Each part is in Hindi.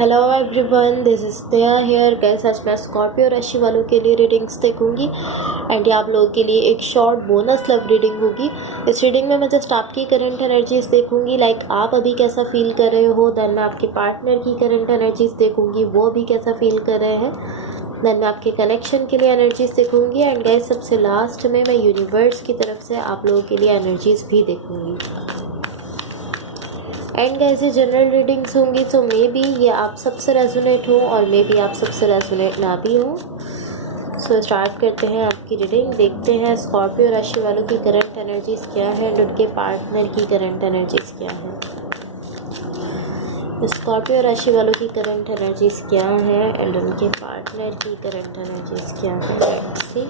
Hello everyone, this is Sneha here. Guys, आज मैं स्कॉर्पियो राशि वालों के लिए रीडिंग्स देखूंगी एंड ये आप लोगों के लिए एक शॉर्ट बोनस लव रीडिंग होगी। इस रीडिंग में मैं जस्ट आपकी करंट एनर्जीज देखूंगी, लाइक आप अभी कैसा फील कर रहे हो। देन मैं आपके पार्टनर की करंट एनर्जीज देखूंगी, वो अभी कैसा फील कर रहे हैं। देन मैं आपके कनेक्शन के लिए एनर्जीज देखूंगी एंड गाइस सबसे लास्ट में मैं यूनिवर्स की तरफ से आप लोगों के लिए एनर्जीज भी देखूंगी। एंड गाइस, ये जनरल रीडिंग्स होंगी, सो मे बी ये आप सबसे रेजोनेट हो और मे बी आप सबसे रेजोनेट ना भी हो। सो स्टार्ट करते हैं आपकी रीडिंग। देखते हैं स्कॉर्पियो राशि वालों की करंट एनर्जीज क्या है एंड उनके पार्टनर की करंट एनर्जीज क्या है। स्कॉर्पियो राशि वालों की करंट एनर्जीज क्या है एंड उनके पार्टनर की करंट एनर्जीज क्या है। Let's see.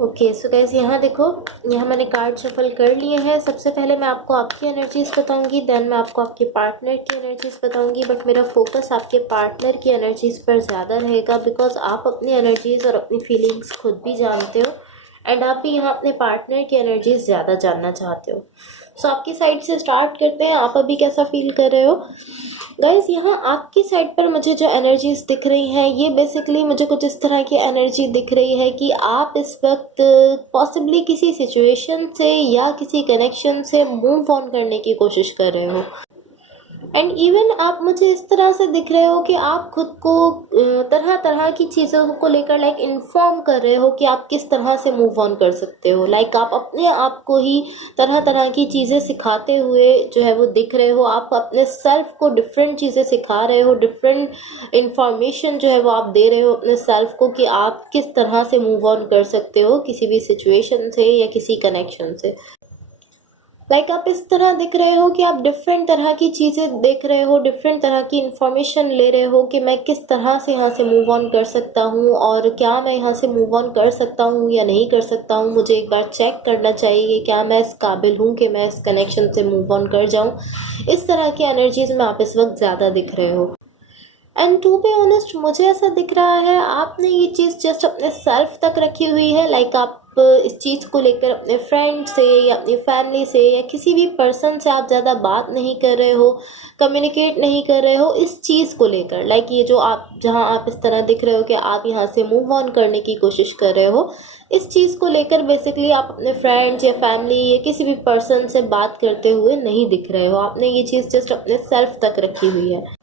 Okay so guys, यहाँ देखो, यहाँ मैंने कार्ड शफल कर लिए हैं। सबसे पहले मैं आपको आपकी एनर्जीज बताऊंगी, देन मैं आपको आपके पार्टनर की एनर्जीज बताऊंगी। बट मेरा फोकस आपके पार्टनर की एनर्जीज पर ज़्यादा रहेगा, बिकॉज आप अपनी एनर्जीज और अपनी फीलिंग्स खुद भी जानते हो एंड आप भी यहाँ अपने पार्टनर की एनर्जीज ज़्यादा जानना चाहते हो। सो आपकी साइड से स्टार्ट करते हैं। आप अभी कैसा फील कर रहे हो गाइज। यहाँ आपकी साइड पर मुझे जो एनर्जीज दिख रही हैं, ये बेसिकली मुझे कुछ इस तरह की एनर्जी दिख रही है कि आप इस वक्त पॉसिबली किसी सिचुएशन से या किसी कनेक्शन से मूव ऑन करने की कोशिश कर रहे हो। एंड इवन आप मुझे इस तरह से दिख रहे हो कि आप खुद को तरह तरह की चीज़ों को लेकर लाइक इन्फॉर्म कर रहे हो कि आप किस तरह से मूव ऑन कर सकते हो। लाइक आप अपने आप को ही तरह तरह की चीज़ें सिखाते हुए जो है वो दिख रहे हो। आप अपने सेल्फ को डिफरेंट चीज़ें सिखा रहे हो, डिफरेंट इंफॉर्मेशन जो है वो आप दे रहे हो अपने सेल्फ को कि आप किस तरह से मूव ऑन कर सकते हो किसी भी सिचुएशन से या किसी कनेक्शन से। लाइक आप इस तरह दिख रहे हो कि आप डिफरेंट तरह की चीज़ें देख रहे हो, डिफरेंट तरह की इंफॉर्मेशन ले रहे हो कि मैं किस तरह से यहाँ से मूव ऑन कर सकता हूँ और क्या मैं यहाँ से मूव ऑन कर सकता हूँ या नहीं कर सकता हूँ। मुझे एक बार चेक करना चाहिए कि क्या मैं इस काबिल हूँ कि मैं इस कनेक्शन से मूव ऑन कर जाऊँ। इस तरह की एनर्जीज में आप इस वक्त ज़्यादा दिख रहे हो। एंड टू बी ऑनेस्ट, मुझे ऐसा दिख रहा है आपने ये चीज़ जस्ट अपने सेल्फ तक रखी हुई है। लाइक आप इस चीज़ को लेकर अपने फ्रेंड से या अपनी फैमिली से या किसी भी पर्सन से आप ज़्यादा बात नहीं कर रहे हो, कम्युनिकेट नहीं कर रहे हो इस चीज़ को लेकर। लाइक ये जो आप जहाँ आप इस तरह दिख रहे हो कि आप यहाँ से मूव ऑन करने की कोशिश कर रहे हो, इस चीज़ को लेकर बेसिकली आप अपने फ्रेंड्स या फैमिली या किसी भी पर्सन से बात करते हुए नहीं दिख रहे हो। आपने ये चीज़ जस्ट अपने सेल्फ तक रखी हुई है।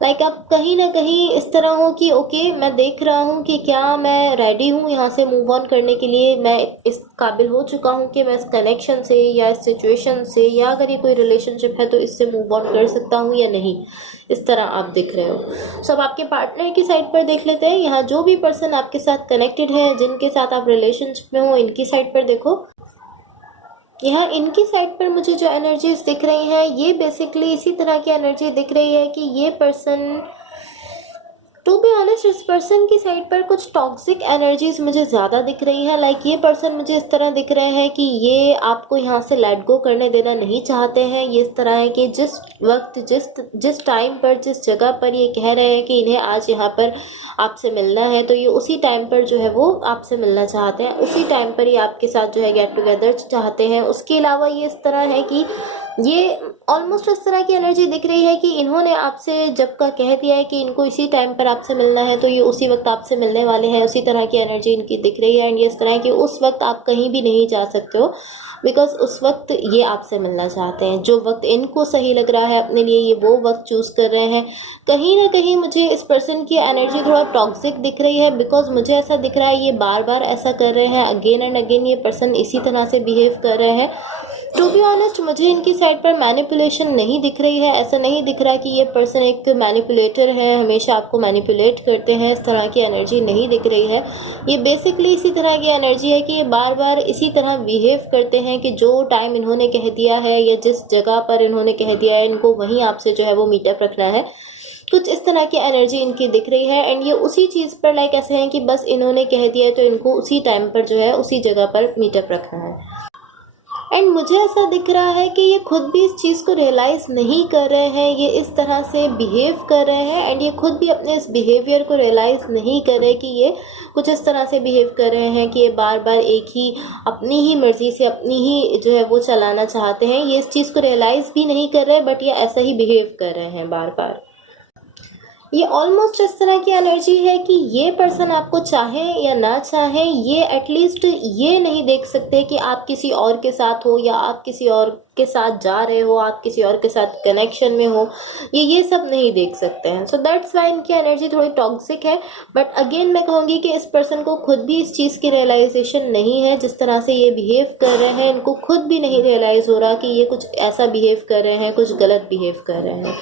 लाइक आप कहीं ना कहीं इस तरह हो कि ओके, मैं देख रहा हूँ कि क्या मैं रेडी हूँ यहाँ से मूव ऑन करने के लिए। मैं इस काबिल हो चुका हूँ कि मैं इस कनेक्शन से या इस सिचुएशन से या अगर ये कोई रिलेशनशिप है तो इससे मूव ऑन कर सकता हूँ या नहीं। इस तरह आप दिख रहे हो। सब आपके पार्टनर की साइड पर देख लेते हैं। यहाँ जो भी पर्सन आपके साथ कनेक्टेड है, जिनके साथ आप रिलेशनशिप में हो, इनकी साइड पर देखो। यहाँ इनकी साइड पर मुझे जो एनर्जीज दिख रही हैं, ये बेसिकली इसी तरह की एनर्जी दिख रही है कि ये पर्सन, टू बी ऑनेस्ट, इस पर्सन की साइड पर कुछ टॉक्सिक एनर्जीज मुझे ज़्यादा दिख रही हैं। लाइक ये पर्सन मुझे इस तरह दिख रहे हैं कि ये आपको यहाँ से लेट गो करने देना नहीं चाहते हैं। ये इस तरह है कि जिस वक्त जिस टाइम पर, जिस जगह पर ये कह रहे हैं कि इन्हें आज यहाँ पर आपसे मिलना है, तो ये उसी टाइम पर जो है वो आपसे मिलना चाहते हैं। उसी टाइम पर ये आपके साथ जो है गेट टुगेदर चाहते हैं। उसके अलावा ये इस तरह है कि ये ऑलमोस्ट इस तरह की एनर्जी दिख रही है कि इन्होंने आपसे जब का कह दिया है कि इनको इसी टाइम पर आपसे मिलना है, तो ये उसी वक्त आपसे मिलने वाले हैं। उसी तरह की एनर्जी इनकी दिख रही है। एंड ये इस तरह है कि उस वक्त आप कहीं भी नहीं जा सकते हो, बिकॉज उस वक्त ये आपसे मिलना चाहते हैं। जो वक्त इनको सही लग रहा है अपने लिए, ये वो वक्त चूज़ कर रहे हैं। कहीं ना कहीं मुझे इस पर्सन की एनर्जी थोड़ा टॉक्सिक दिख रही है, बिकॉज मुझे ऐसा दिख रहा है ये बार बार ऐसा कर रहे हैं। अगेन एंड अगेन ये पर्सन इसी तरह से बिहेव कर रहे हैं। टू बी ऑनेस्ट मुझे इनकी साइड पर मैनिपुलेशन नहीं दिख रही है। ऐसा नहीं दिख रहा कि ये पर्सन एक मैनिपुलेटर है, हमेशा आपको मैनिपुलेट करते हैं, इस तरह की एनर्जी नहीं दिख रही है। ये बेसिकली इसी तरह की एनर्जी है कि ये बार बार इसी तरह बिहेव करते हैं कि जो टाइम इन्होंने कह दिया है या जिस जगह पर इन्होंने कह दिया है इनको वहीं आपसे जो है वो मीटअप रखना है। कुछ इस तरह की एनर्जी इनकी दिख रही है एंड ये उसी चीज़ पर लाइक ऐसे हैं कि बस इन्होंने कह दिया है तो इनको उसी टाइम पर जो है उसी जगह पर मीटअप रखना है। एंड मुझे ऐसा दिख रहा है कि ये खुद भी इस चीज़ को रियलाइज़ नहीं कर रहे हैं, ये इस तरह से बिहेव कर रहे हैं एंड ये खुद भी अपने इस बिहेवियर को रियलाइज़ नहीं कर रहे कि ये कुछ इस तरह से बिहेव कर रहे हैं कि ये बार बार एक ही अपनी ही मर्ज़ी से अपनी ही जो है वो चलाना चाहते हैं। ये इस चीज़ को रियलाइज़ भी नहीं कर रहे बट ये ऐसा ही बिहेव कर रहे हैं बार बार। ये ऑलमोस्ट इस तरह की एनर्जी है कि ये पर्सन आपको चाहे या ना चाहे, ये एटलीस्ट ये नहीं देख सकते कि आप किसी और के साथ हो या आप किसी और के साथ जा रहे हो, आप किसी और के साथ कनेक्शन में हो, ये सब नहीं देख सकते हैं। सो दैट्स वाई इनकी एनर्जी थोड़ी टॉक्सिक है। बट अगेन मैं कहूँगी कि इस पर्सन को खुद भी इस चीज़ की रियलाइजेशन नहीं है। जिस तरह से ये बिहेव कर रहे हैं इनको खुद भी नहीं रियलाइज़ हो रहा कि ये कुछ ऐसा बिहेव कर रहे हैं, कुछ गलत बिहेव कर रहे हैं।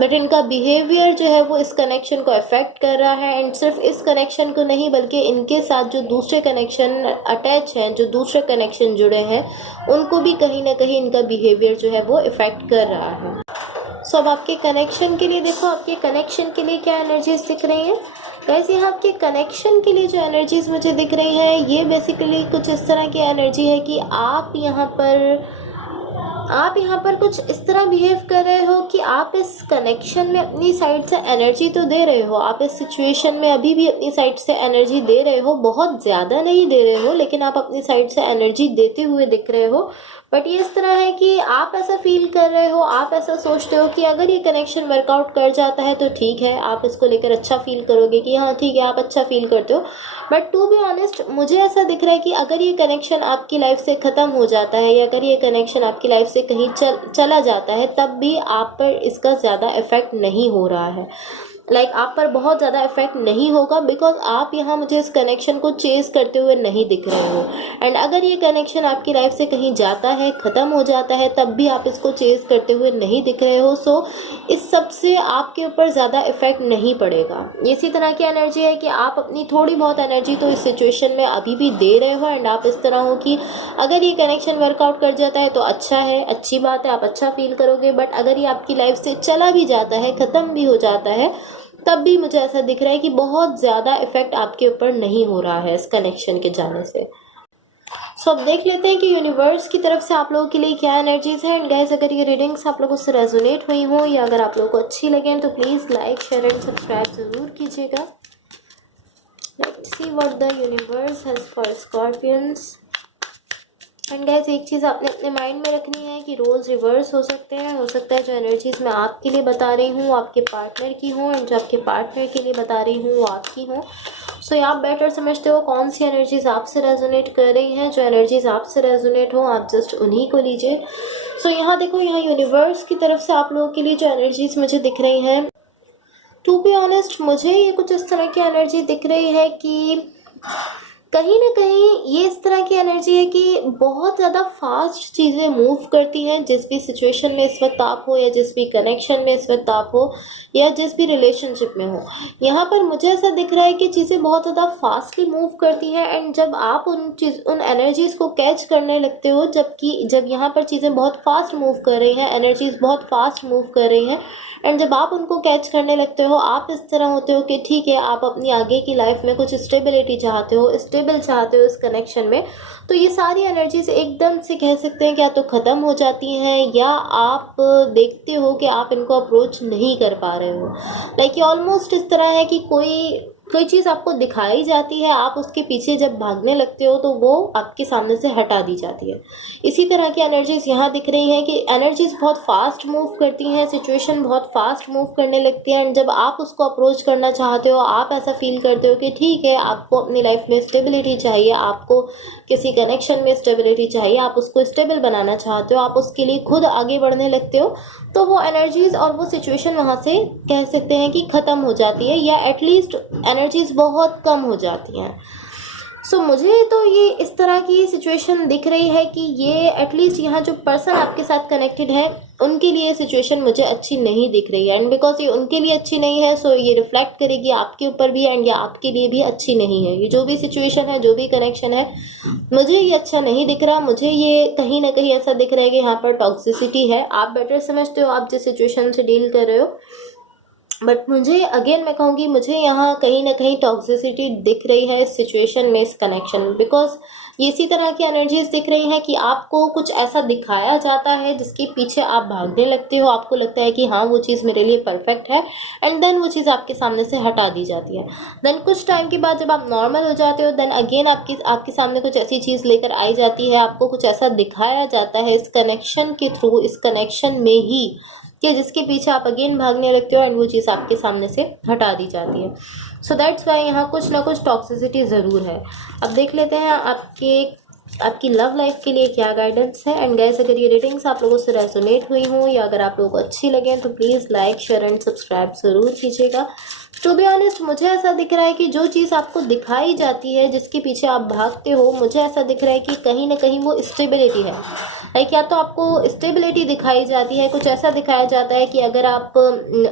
बट इनका बिहेवियर जो है वो इस कनेक्शन को अफेक्ट कर रहा है एंड सिर्फ इस कनेक्शन को नहीं बल्कि इनके साथ जो दूसरे कनेक्शन अटैच हैं, जो दूसरे कनेक्शन जुड़े हैं, उनको भी कहीं ना कहीं इनका बिहेवियर जो है वो इफ़ेक्ट कर रहा है। सो अब आपके कनेक्शन के लिए देखो, आपके कनेक्शन के लिए क्या एनर्जीज दिख रही हैं। गाइस यहाँ आपके कनेक्शन के लिए जो एनर्जीज मुझे दिख रही है ये बेसिकली कुछ इस तरह की एनर्जी है कि आप यहाँ पर कुछ इस तरह बिहेव कर रहे हो कि आप इस कनेक्शन में अपनी साइड से एनर्जी तो दे रहे हो, आप इस सिचुएशन में अभी भी अपनी साइड से एनर्जी दे रहे हो, बहुत ज़्यादा नहीं दे रहे हो लेकिन आप अपनी साइड से एनर्जी देते हुए दिख रहे हो। बट ये इस तरह है कि आप ऐसा फील कर रहे हो, आप ऐसा सोचते हो कि अगर ये कनेक्शन वर्कआउट कर जाता है तो ठीक है, आप इसको लेकर अच्छा फील करोगे कि हाँ ठीक है, आप अच्छा फील करते हो। बट टू बी ऑनेस्ट मुझे ऐसा दिख रहा है कि अगर ये कनेक्शन आपकी लाइफ से ख़त्म हो जाता है या अगर ये कनेक्शन आपकी लाइफ से कहीं चला जाता है तब भी आप पर इसका ज़्यादा इफ़ेक्ट नहीं हो रहा है। लाइक आप पर बहुत ज़्यादा इफेक्ट नहीं होगा बिकॉज आप यहाँ मुझे इस कनेक्शन को चेस करते हुए नहीं दिख रहे हो। एंड अगर ये कनेक्शन आपकी लाइफ से कहीं जाता है, ख़त्म हो जाता है, तब भी आप इसको चेस करते हुए नहीं दिख रहे हो। सो इस सब से आपके ऊपर ज़्यादा इफेक्ट नहीं पड़ेगा। इसी तरह की एनर्जी है कि आप अपनी थोड़ी बहुत एनर्जी तो इस सिचुएशन में अभी भी दे रहे हो एंड आप इस तरह हो कि अगर ये कनेक्शन वर्कआउट कर जाता है तो अच्छा है, अच्छी बात है, आप अच्छा फील करोगे। बट अगर ये आपकी लाइफ से चला भी जाता है, ख़त्म भी हो जाता है, तब भी मुझे ऐसा दिख रहा है कि बहुत ज़्यादा इफेक्ट आपके ऊपर नहीं हो रहा है इस कनेक्शन के जाने से। सो अब देख लेते हैं कि यूनिवर्स की तरफ से आप लोगों के लिए क्या एनर्जीज है। एंड गाइस अगर ये रीडिंग्स आप लोगों से रेजोनेट हुई हो या अगर आप लोगों को अच्छी लगे तो please like, share and subscribe ज़रूर कीजिएगा। Let's see what the universe has for Scorpions. And guys एक चीज़ आपने अपने माइंड में रखनी है कि रोल्स रिवर्स हो सकते हैं। हो सकता है जो एनर्जीज़ मैं आपके लिए बता रही हूँ आपके पार्टनर की हो एंड जो आपके पार्टनर के लिए बता रही हूँ वो आपकी हो। सो आप बेटर समझते हो कौन सी एनर्जीज़ आपसे रेजोनेट कर रही हैं। जो एनर्जीज़ आपसे रेजोनेट हो आप जस्ट उन्हीं को लीजिए। सो यहाँ देखो, यहाँ यूनिवर्स की तरफ से आप लोगों के लिए जो एनर्जीज़ मुझे दिख रही हैं, टू बी ऑनेस्ट मुझे ये कुछ इस तरह की एनर्जी दिख रही है कि कहीं ना कहीं ये इस तरह की एनर्जी है कि बहुत ज़्यादा फास्ट चीज़ें मूव करती हैं। जिस भी सिचुएशन में इस वक्त आप हो या जिस भी कनेक्शन में इस वक्त आप हो या जिस भी रिलेशनशिप में हो, यहाँ पर मुझे ऐसा दिख रहा है कि चीज़ें बहुत ज़्यादा फास्टली मूव करती हैं। एंड जब आप उन एनर्जीज़ को कैच करने लगते हो, जब यहाँ पर चीज़ें बहुत फास्ट मूव कर रही हैं, एनर्जीज़ बहुत फास्ट मूव कर रही हैं, एंड जब आप उनको कैच करने लगते हो आप इस तरह होते हो कि ठीक है, आप अपनी आगे की लाइफ में कुछ स्टेबिलिटी चाहते हो, स्टेबल चाहते हो इस कनेक्शन में, तो ये सारी एनर्जीज एकदम से कह सकते हैं कि या तो ख़त्म हो जाती हैं या आप देखते हो कि आप इनको अप्रोच नहीं कर पा रहे हो। लाइक ये ऑलमोस्ट इस तरह है कि कोई चीज़ आपको दिखाई जाती है, आप उसके पीछे जब भागने लगते हो तो वो आपके सामने से हटा दी जाती है। इसी तरह की एनर्जीज़ यहाँ दिख रही हैं कि एनर्जीज़ बहुत फास्ट मूव करती हैं, सिचुएशन बहुत फास्ट मूव करने लगती है। एंड जब आप उसको अप्रोच करना चाहते हो, आप ऐसा फील करते हो कि ठीक है, आपको अपनी लाइफ में स्टेबिलिटी चाहिए, आपको किसी कनेक्शन में स्टेबिलिटी चाहिए, आप उसको स्टेबल बनाना चाहते हो, आप उसके लिए खुद आगे बढ़ने लगते हो, तो वो एनर्जीज़ और वो सिचुएशन वहाँ से कह सकते हैं कि ख़त्म हो जाती है या एटलीस्ट एनर्जीज़ बहुत कम हो जाती हैं। मुझे तो ये इस तरह की सिचुएशन दिख रही है कि ये एटलीस्ट यहाँ जो पर्सन आपके साथ कनेक्टेड है उनके लिए सिचुएशन मुझे अच्छी नहीं दिख रही है, एंड बिकॉज ये उनके लिए अच्छी नहीं है सो ये रिफ्लेक्ट करेगी आपके ऊपर भी, एंड ये आपके लिए भी अच्छी नहीं है। ये जो भी सिचुएशन है, जो भी कनेक्शन है, मुझे ये अच्छा नहीं दिख रहा। मुझे ये कहीं ना कहीं ऐसा दिख रहा है कि यहाँ पर टॉक्सिसिटी है। आप बेटर समझते हो आप जिस सिचुएशन से डील कर रहे हो, बट मुझे अगेन मैं कहूँगी मुझे यहाँ कहीं ना कहीं टॉक्सिसिटी दिख रही है इस सिचुएशन में, इस कनेक्शन में, बिकॉज ये इसी तरह की एनर्जीज दिख रही हैं कि आपको कुछ ऐसा दिखाया जाता है जिसके पीछे आप भागने लगते हो। आपको लगता है कि हाँ वो चीज़ मेरे लिए परफेक्ट है, एंड देन वो चीज़ आपके सामने से हटा दी जाती है। देन कुछ टाइम के बाद जब आप नॉर्मल हो जाते हो, देन अगेन आपके सामने कुछ ऐसी चीज़ लेकर आई जाती है, आपको कुछ ऐसा दिखाया जाता है इस कनेक्शन के थ्रू, इस कनेक्शन में ही, कि जिसके पीछे आप अगेन भागने लगते हो, एंड वो चीज़ आपके सामने से हटा दी जाती है। सो दैट्स वाई यहाँ कुछ ना कुछ टॉक्सिसिटी ज़रूर है। अब देख लेते हैं आपकी लव लाइफ के लिए क्या गाइडेंस है। एंड गाइस, अगर ये रीडिंग्स आप लोगों से रेजोनेट हुई हों या अगर आप लोगों को अच्छी लगे तो please like, share and subscribe ज़रूर कीजिएगा। टू बी ऑनेस्ट, मुझे ऐसा दिख रहा है कि जो चीज़ आपको दिखाई जाती है, जिसके पीछे आप भागते हो, मुझे ऐसा दिख रहा है कि कहीं ना कहीं वो स्टेबिलिटी है। लाइक या तो आपको स्टेबिलिटी दिखाई जाती है, कुछ ऐसा दिखाया जाता है कि अगर आप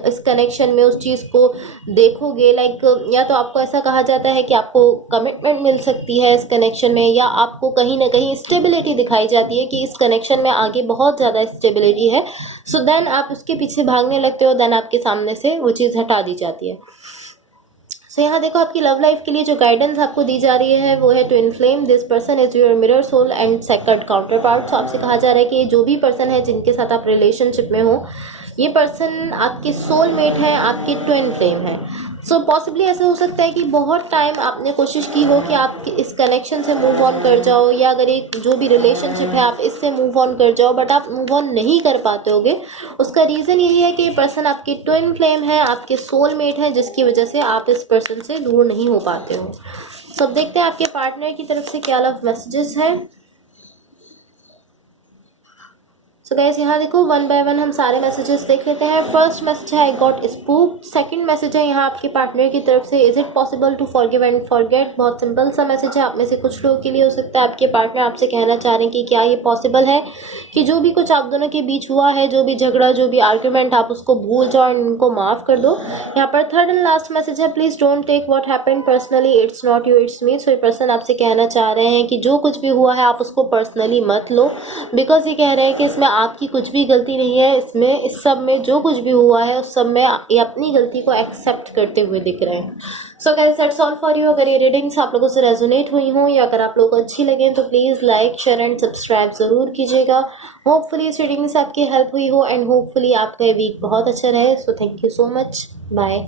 इस कनेक्शन में उस चीज़ को देखोगे, लाइक या तो आपको ऐसा कहा जाता है कि आपको कमिटमेंट मिल सकती है इस कनेक्शन में, या आपको कहीं ना कहीं स्टेबिलिटी दिखाई जाती है कि इस कनेक्शन में आगे बहुत ज़्यादा स्टेबिलिटी है। सो देन आप उसके पीछे भागने लगते हो, देन आपके सामने से वो चीज़ हटा दी जाती है। सो यहाँ देखो, आपकी लव लाइफ के लिए जो गाइडेंस आपको दी जा रही है वो है twin flame this person is your mirror soul and second counterpart. सो आपसे कहा जा रहा है कि जो भी पर्सन है जिनके साथ आप रिलेशनशिप में हो, ये पर्सन आपके सोलमेट है, आपके ट्विन फ्लेम है। सो पॉसिबली ऐसा हो सकता है कि बहुत टाइम आपने कोशिश की हो कि आप इस कनेक्शन से मूव ऑन कर जाओ, या अगर एक जो भी रिलेशनशिप है आप इससे मूव ऑन कर जाओ, बट आप मूव ऑन नहीं कर पाते होगे। उसका रीज़न यही है कि ये पर्सन आपके ट्विन फ्लेम है, आपके सोलमेट है, जिसकी वजह से आप इस पर्सन से दूर नहीं हो पाते हो। सो अब देखते हैं आपके पार्टनर की तरफ से क्या लव मैसेजेस है। सो गाइस, यहाँ देखो वन बाय वन हम सारे मैसेजेस देख लेते हैं। फर्स्ट मैसेज है I got spooked. Second message है यहाँ आपके पार्टनर की तरफ से is it possible to forgive and forget. बहुत सिंपल सा मैसेज है, आप में से कुछ लोगों के लिए हो सकता है आपके पार्टनर आपसे कहना चाह रहे हैं कि क्या ये पॉसिबल है कि जो भी कुछ आप दोनों के बीच हुआ है, जो भी झगड़ा, जो भी आर्ग्यूमेंट, आप उसको भूल जाओ और इनको माफ़ कर दो। यहाँ पर थर्ड एंड लास्ट मैसेज है please don't take what happened personally, it's not you it's me. सो ये पर्सन आपसे कहना चाह रहे हैं कि जो कुछ भी हुआ है आप उसको पर्सनली मत लो, बिकॉज ये कह रहे हैं कि इसमें आपकी कुछ भी गलती नहीं है। इसमें इस सब में जो कुछ भी हुआ है उस सब में ये अपनी गलती को एक्सेप्ट करते हुए दिख रहे हैं। So guys, that's all for you. अगर ये रीडिंग्स आप लोगों से रेजोनेट हुई हों या अगर आप लोगों को अच्छी लगे तो please like, share and subscribe ज़रूर कीजिएगा। होपफुली इस रीडिंग से आपकी हेल्प हुई हो, एंड होपफुली आपका वीक बहुत अच्छा रहे। So thank you so much, bye.